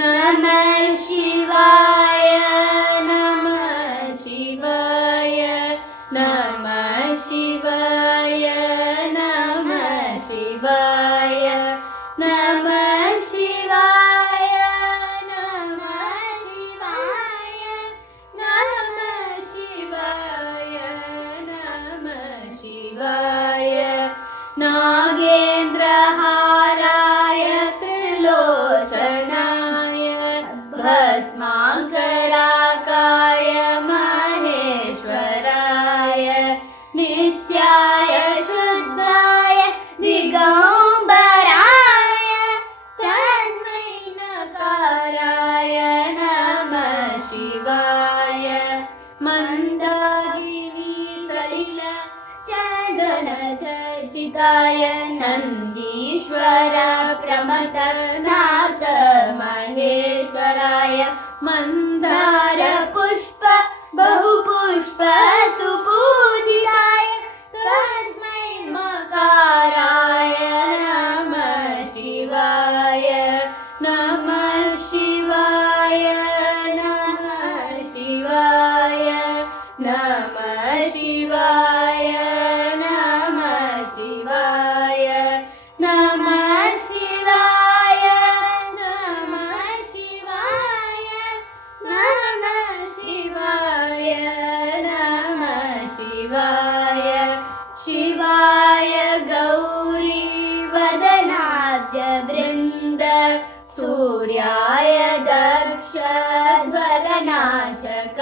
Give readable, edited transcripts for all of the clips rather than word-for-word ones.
नमः शिवाय नमः शिवाय नमः शिवाय नमः शिवाय नमः शिवाय नमः शिवाय नमः शिवाय नमः शिवाय नागेन्द्रहाराय त्रिलोचनाय भस्माकराकाय महेश्वराय नित्याय शुद्धाय दिगम्बराय तस्मै नकाराय नमः शिवाय मन्दाकिनी सलिल चन्दनचर्चिताय नन्दीश्वर प्रमथनाथ महेश्वराय मन्दार पुष्प बहुपुष्प सुपूजिताय तस्मै मकाराय नमः शिवाय नमः शिवाय नमः शिवाय नमः शिवाय नमः शिवाय नमः शिवाय नमः शिवाय नमः शिवाय नमः शिवाय शिवाय गौरी वदनाद्य वृन्द सूर्याय दक्ष ध्वरनाशकाय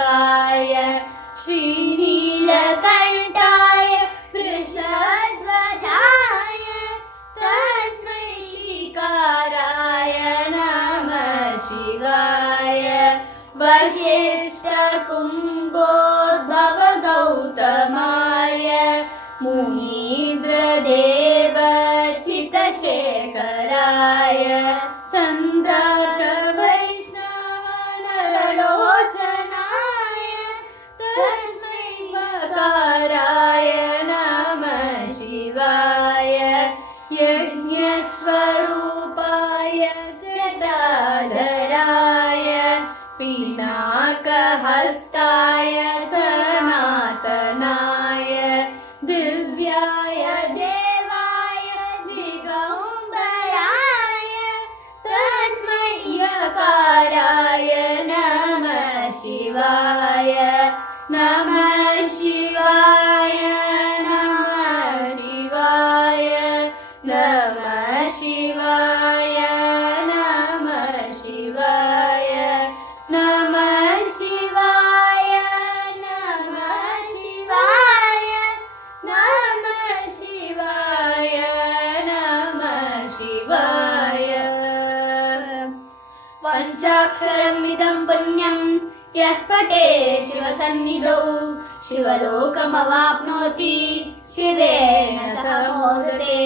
श्रीनीलकण्ठाय वृषध्वजाय तस्मै श्रीकाराय नमः शिवाय वसिष्ठकुम्भोद्भव गौतमाय मुनीन्द्रदेव चितशेखराय चन्द्रक वैष्णव नरलोचनाय तस्मै मकाराय नमः शिवाय यज्ञस्वरूपाय जटाधराय पिनाकहस्ताय सनातनाय दिव्याय देवाय दिगम्बराय तस्मै यकाराय नमः शिवाय नमः शिवाय नमः शिवाय नमः शिवाय नमः शिवाय नमः शिवाय नमः शिवाय नमः शिवाय नमः शिवाय पञ्चाक्षरमिदं पुण्यं यः पठेत् शिवसन्निधौ शिवलोकमवाप्नोति शिवेन स मोदते।